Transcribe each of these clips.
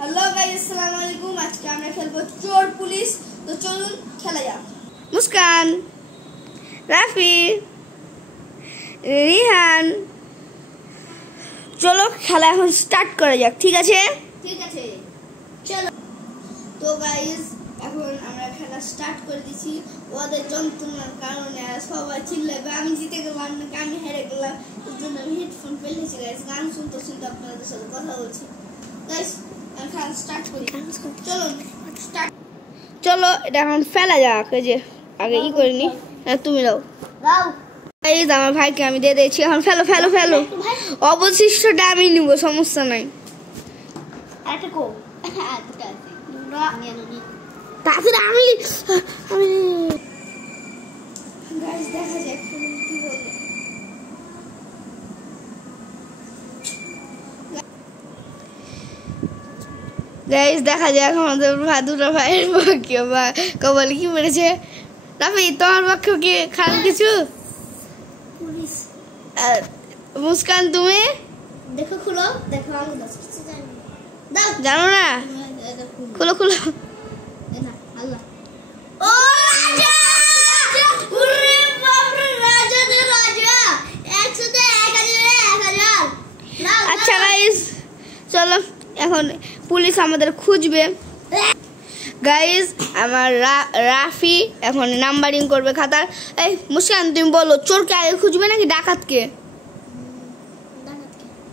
Hello guys अस्सलाम वालेकुम। आज के আমরা খেলবো চোর পুলিশ। তো চলুন খেলা যাক। মুস্কান, রাফি, রিহান, চলো খেলা এখন স্টার্ট করা যাক। ঠিক আছে চলো। তো গাইস এখন আমরা খেলা স্টার্ট করে দিয়েছি। ওদের যন্ত্রণার কারণে সবাই চিল্লাবে আমি জিতে গেলাম নাকি আমি হেরে গেলাম। এর জন্য আমি হেডফোন ফেলেছি গাইস, গান শুনতে শুনতে আপনাদের সাথে কথা বলছি। গাইস খেলা স্টার্ট করি। চলুন স্টার্ট। চলো এটা এখন ফেলা যাক। এই যে আগে ই করিনি, তুমি দাও গাইস। আমার ভাইকে আমি দিয়ে দিয়েছি। এখন ফেলো ফেলো ফেলো। অবশিষ্টটা আমি নিব, সমস্যা নাই। আরেকটা কো দুটো আছে দুটো তাছাড়া আমি গাইস দেখা যাক কি বলবো। গাইস দেখা যাক আমাদের দুটো ভাইয়ের পক্ষে বা কবলে কি পড়েছে। রাফি তোমার পক্ষে কি খারাপ কিছু? পুলিশ। মুস্কান তুমি দেখো, খুলো দেখো। আমি কিছু জানি দাও, জানো না? খুলো খুলো। না আল্লাহ। ও রাজা, ওরে বাপ রে, রাজা রে রাজা। 100 তে 1000। আচ্ছা গাইস চলো এখন পুলিশ আমাদের খুঁজবে। গাইস আমার রাফি এখন নাম্বারিং করবে খাতার। এই মুস্কান তুমি বলো চোরকে আগে খুঁজবে নাকি ডাকাতকে?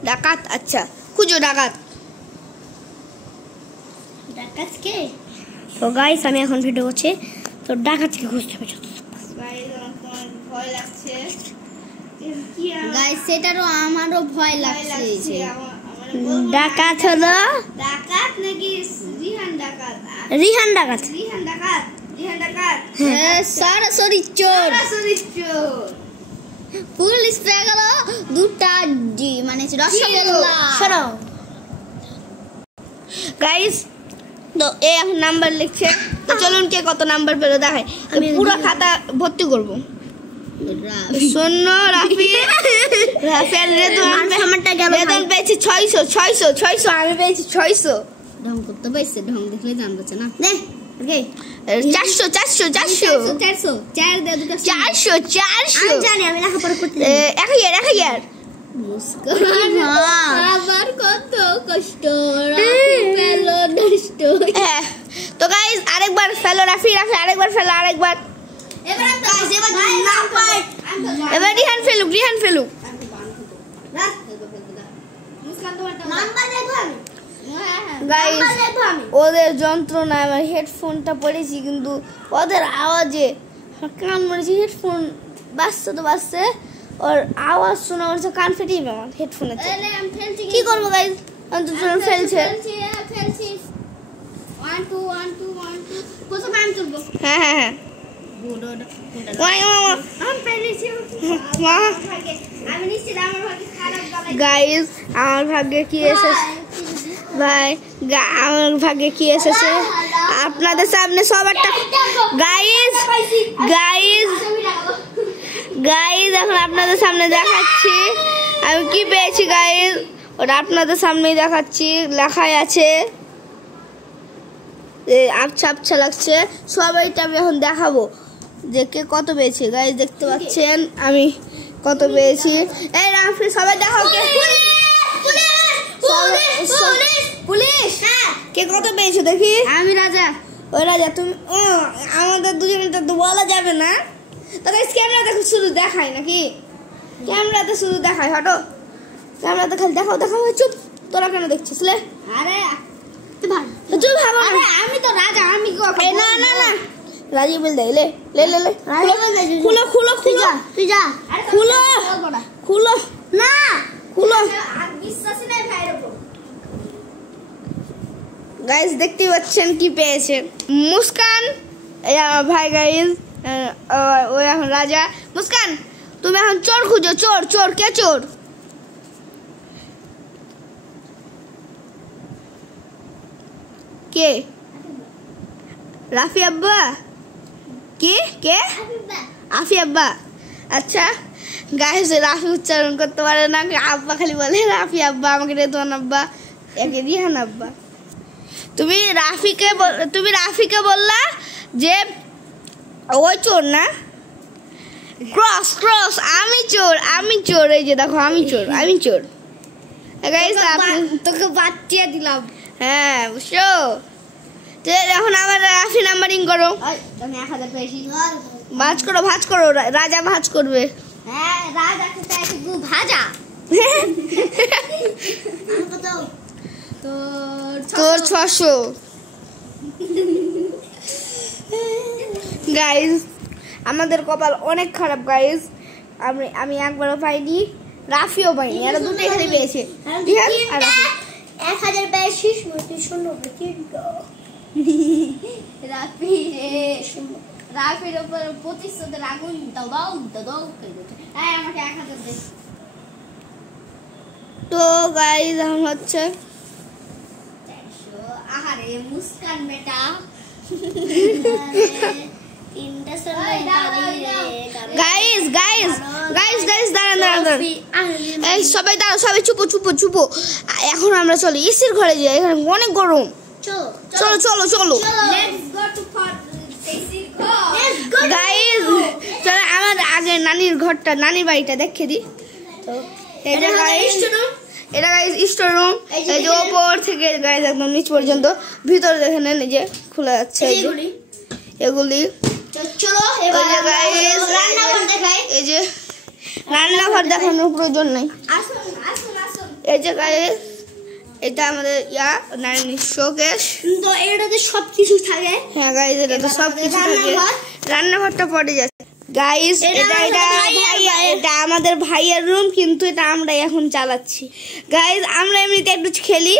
ডাকাত। আচ্ছা খুঁজো ডাকাতকে। তো গাইস আমি এখন ভিডিও করছি, তো ডাকাতকে খুঁজতে হবে। গাইস আমার ভয় লাগছে গাইস, সেটারও আমারও ভয় লাগছে। ডাকাত হলো ডাকাত নাকি রিহান ডাকাত? রিহান ডাকাত। হ্যাঁ সরাসরি চোর। পুলিশ পেয়ে গেল দুটা মানে রসগোল্লা। শোনো গাইস, তো এ এখন নাম্বার লিখছে। তো চলুন কে কত নাম্বার পেলো দেখাই। আমি পুরো খাতা ভর্তি করব। শোনো রাফি, রাফেল আমারটা গেল। বেতন পেয়েছি 600। আমি পেয়েছি 600। ঢং করতে পাইছে, ঢং দেখলে জানবে না। দে ওকে 400 4 দে দুটো 400 আমি জানি, আমি লেখাপড়া করতে জানি। 1000 মুস্কান আবার কত কষ্ট রাফি পেলো নষ্ট। তো গাইস আরেকবার ফেলো রাফি আরেকবার ফেলো আরেকবার। এবার রিহান ফেলুক। ওদের যন্ত্রণা আমার হেডফোনটা পড়েছি, কিন্তু ওদের আওয়াজে কান মরেছি। হেডফোন বাজছে ওর আওয়াজ শোনা হচ্ছে, কান ফেটেই আমার হেডফোনে। কি করবো গাইস? ফেলছে। হ্যাঁ গাইস আমার ভাগ্যে কি এসেছে ভাই, আমার ভাগ্যে কি এসেছে আপনাদের সামনে সবারটা। গাইস এখন আপনাদের সামনে দেখাচ্ছি আমি কি পেয়েছি। গাইস ওটা আপনাদের সামনেই দেখাচ্ছি, লেখাই আছে। আবছা লাগছে সবাইটা। আমি এখন দেখাবো যে কে কত পেয়েছে। গাইস দেখতে পাচ্ছেন আমি কত পেয়েছি। এই রাফি সবাই দেখাও পুলিশ কে কত পেয়েছো দেখি। আমি রাজা। ওই রাজা তুমি। আমাদের দুজনের তো বলা যাবে না। তো গাইস ক্যামেরাতে শুধু দেখাই নাকি? ক্যামেরাতে শুধু দেখাই। হটো ক্যামেরাতে খালি দেখাও। চুপ, তোরা কেন দেখছিস? লে আরে আমি তো রাজা। আমি না রাজি বল দে। লে খুলো না বিশ্বাসই নাই ভাইয়ের উপর। গাইস দেখতে পাচ্ছেন কি পেয়েছে মুস্কান। এই আমার ভাই গাইস, ও এখন রাজা। মুস্কান তুমি এখন চোর খুঁজো। চোর কে? চোর কে? রাফি আব্বা। কে আফি আব্বা। আচ্ছা গাইস রাফি উচ্চারণ করতে পারে না, আব্বা খালি বলে রাফি আব্বা। আমাকে রেদওয়ান আব্বা, একে রিহান আব্বা। তুমি রাফিকে বললা যে ওই চোর না, ক্রস আমি চোর এই যে দেখো আমি চোর গাইস তোকে বাচ্চা দিলাম। হ্যাঁ বুঝছো, এখন আবার রাফি নাম্বারিং করো। আমি 1000 পেয়েছি। ভাজ করো রাজা ভাজ করবে। হ্যাঁ রাজাকে চাইছি ভাজা। তোর 600 গাইস। আমাদের কপাল অনেক খারাপ গাইস, আমি একবারও পাইনি, রাফিও পাইনি, এরা দুটোই খালি পেয়েছে। 1000 পেয়েছিস রাফির উপর প্রতিশোধের আগুন দাও আমাকে 1000 দে। তো গাইস এখন হচ্ছে আহারে মুস্কান বেটা গাইস দাঁড়ান এই সবাই দাঁড়াও, সবাই চুপো। এখন আমরা চলি এসির ঘরে যাই, এখানে অনেক গরম। চলো গাইস চলো আমাদের আগে নানির ঘরটা, নানির বাড়িটা দেখে দিই। এটা গাইস স্টোর রুম, এই যে উপর থেকে গাইস একদম নিচ পর্যন্ত, ভিতরে দেখেন এই যে খোলা যাচ্ছে এগুলি। এই যে রান্নাঘর দেখানোর প্রয়োজন নাই। এই যে গাইস এটা আমাদের নানির শোকেস, তো এটাতে সবকিছু থাকে। হ্যাঁ গাইস এটাতে সবকিছু থাকে, রান্নাঘরটা পড়ে যাচ্ছে গাইস। এটা আমাদের ভাইয়ের রুম, কিন্তু এটা আমরা এখন চালাচ্ছি গাইস। আমরা এমনিতে একটু খেলি,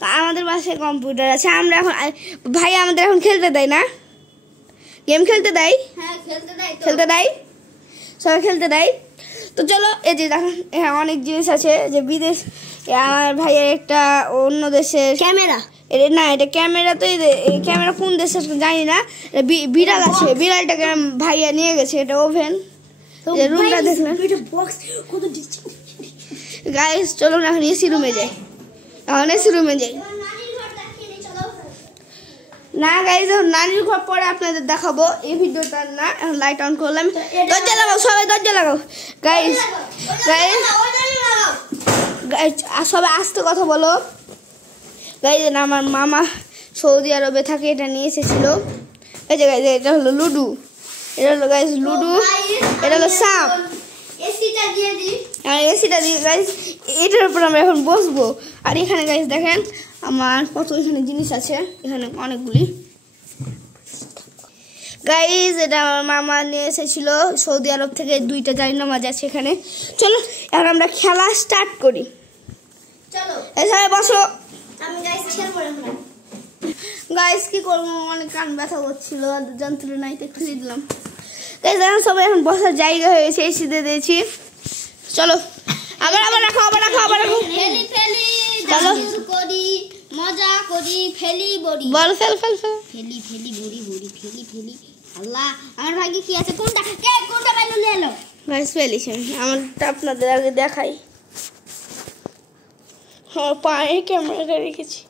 তো আমাদের বাসায় কম্পিউটার আছে, আমরা এখন ভাই আমাদের এখন খেলতে দেয় না, গেম খেলতে দেয়। হ্যাঁ খেলতে দেয়, সবাই খেলতে দেয়। তো চলো এই যে দেখেন হ্যাঁ অনেক জিনিস আছে, যে বিদেশ আমার ভাইয়ের একটা অন্য দেশের ক্যামেরা, না এটা ক্যামেরা, তো ক্যামেরা কোন দেশের জানি না, বিড়াল আছে, বিড়ালটাকে ভাইয়া নিয়ে গেছে। এটা ওভেন, রুমটা দেখলেন গাইস। চলো এখন এসি রুমে যাই, না গাইস এখন নানির ঘর পরে আপনাদের দেখাবো, এই ভিডিওটা না। এখন লাইট অন করলাম, দরজা লাগাও সবাই, দরজা লাগাও গাইস। সবাই আস্তে কথা বলো গাইস। আমার মামা সৌদি আরবে থাকে, এটা নিয়ে এসেছিল। এই যে গাইস এটা হলো লুডু, এটা হলো গাইস লুডু, এটা হলো সাপ। এসিটা দিয়ে গাইস এটার উপর আমরা এখন বসবো। আর এখানে গাইস দেখেন আমার কত এখানে জিনিস আছে, এখানে অনেকগুলি গাইস। এটা আমার মামা নিয়ে এসেছিল সৌদি আরব থেকে, 2টা জায়নামাজ আছে এখানে। চলো এখন আমরা খেলা স্টার্ট করি, চলো সবাই বসো। আমি গাইস খেলবো আমরা। গাইস কি করবো, অনেক কান ব্যথা করছিল, যন্ত্রণায় খুলে দিলাম গাইস। এখন সবাই এখন বসার জায়গা হয়েছে, এসি দিয়ে দিয়েছি। চলো আবার রাখো, চলো মজা করি, ফেলি বড়ি, বল ফেল বড়ি। আল্লাহ আমার ভাগ্যে কি আছে, কোনটা বাইরে এলো গাইস, ফেলিছি আমারটা আপনাদের আগে দেখাই। হ্যাঁ পায়ে ক্যামেরাটা রেখেছি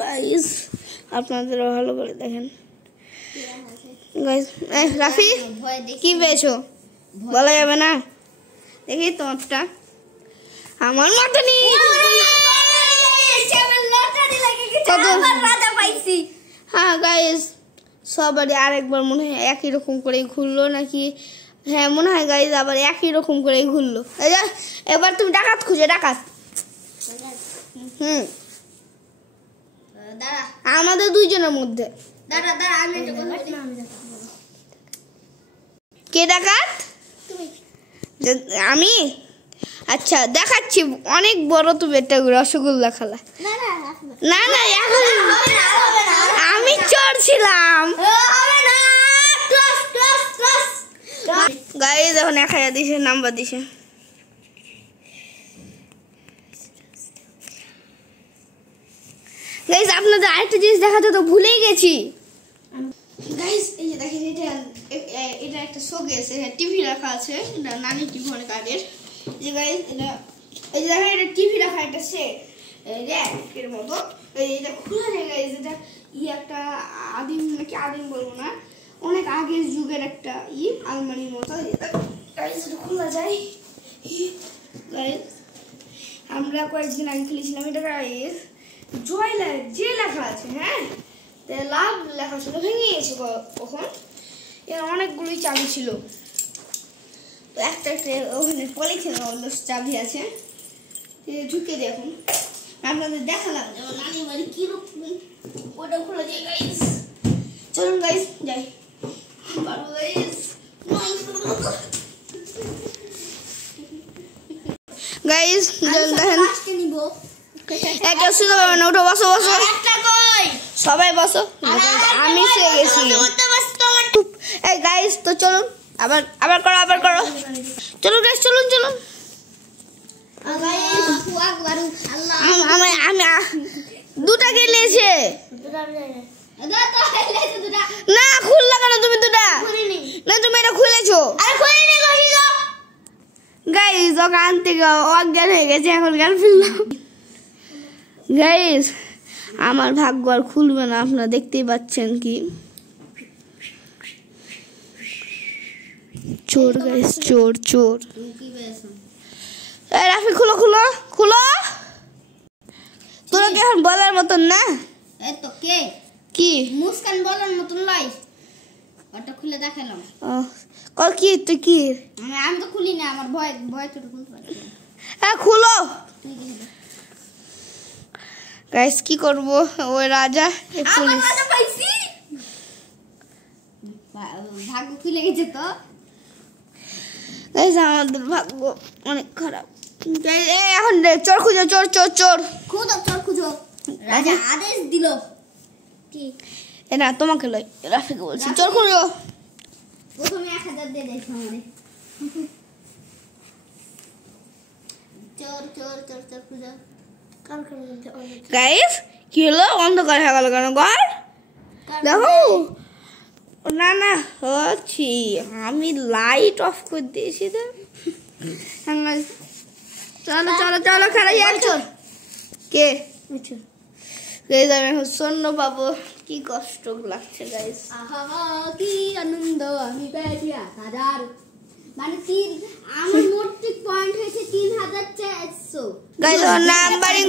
গাইস, আপনাদের ভালো করে দেখেন গাইস। রাফি কি পেয়েছো বলা যাবে না, দেখি তোমারটা। আমার মতনই হ্যাঁ গাইস, সবারই আরেকবার মনে হয় একই রকম করে ঘুরলো নাকি, হ্যাঁ মনে হয় গাইস আবার একই রকম করে ঘুরলো। এবার তুমি ডাকাত খুঁজে, ডাকাত। আমাদের 2 জনের মধ্যে কে ডাকাত? আমি। আচ্ছা দেখাচ্ছি, অনেক বড় তো একটা রসগোল্লা খেলা। না এখন আমি চোর ছিলাম গাইস। এখন 1000 দিছে, নাম্বার দিছে। গাইস আপনাদের আরেকটা জিনিস দেখাতে তো ভুলেই গেছি গাইস। এই যে দেখেন এটা একটা শোকেস, এটা টিভি রাখা আছে, এটা নানি টিভি অনেক আগের। যে গাইস এটা এই রাখা একটা র্যাকের মতো। এটা খোলা যায় গাইস, এটা একটা আদিম নাকি আদিম বলবো না, অনেক আগের যুগের একটা আলমারির মতো। গাইস এটা খোলা যায় গাইস। আমরা কয়েকদিন আগে খেলেছিলাম এটা গাইস। জয় যে লেখা আছে, হ্যাঁ লাভ লেখা ছিল, ভেঙে গেছে কখন। এর অনেকগুলোই চাবি ছিল, তো একটা ওখানে পলিথিনের মধ্যে চাবি আছে, ঢুকে দেখুন আপনাদের দেখালাম যেমন নানি বাড়ি কিরকম। ওটা খোলা যায় গাইস, চলুন গাইস যাই। গাইস দেখেন একটা শুধু না, উঠো বসো বসো, সবাই বসো, আমি শুয়ে গেছি। এই গাইস তো চলুন আবার আবার করো আবার করো, চলুন গাইস চলুন চলুন। আমি দুটা গেলেছে না, খুললা কেন তুমি দুটা? না তুমি এটা খুলেছো গাইস, ওখান থেকে অজ্ঞান হয়ে গেছে, এখন গান ফেললাম গাইস। আমার ভাগ্য আর খুলবে না, আপনারা দেখতেই পাচ্ছেন কি চোর গাইস, চোর চোর। রাফি খুলো খুলো খুলো, তোরা কি এখন বলার মতন না? এতো কে কি মুস্কান বলার মতন লাই, ওটা খুলে দেখালাম। কল কি তুই কি? আমি তো খুলি না, আমার ভয় ভয় তো খুলতে পারি। হ্যাঁ খুলো গাইস, কি করব? ওই রাজা পুলিশ ভাগ্য খুলে গেছে তো গাইস, আমাদের ভাগ্য অনেক খারাপ। এখন চোর খুঁজো, চোর চোর চোর খুঁজো, চোর খুঁজো। রাজা আদেশ দিল কি? না তোমাকে লই, রাফিকে বলছি চোর খুঁজো। প্রথমে 1000 দিয়ে দেখো আমারে। চোর চোর চোর চোর খুঁজো। গাইস কি হলো? অন্ধকার হয়ে গেল কেন ঘর? দেখো না না হচ্ছি, আমি লাইট অফ করে দিয়েছি তো। চলো চলো চলো খেলাই চোর কে গাইস, আমি এখন স্বর্ণ পাবো, কি কষ্ট লাগছে গাইস। আহা কি আনন্দ আমি পেয়েছি 1000, মানে আমার মোট পয়েন্ট হয়েছে 3400 গাইস নাম্বারিং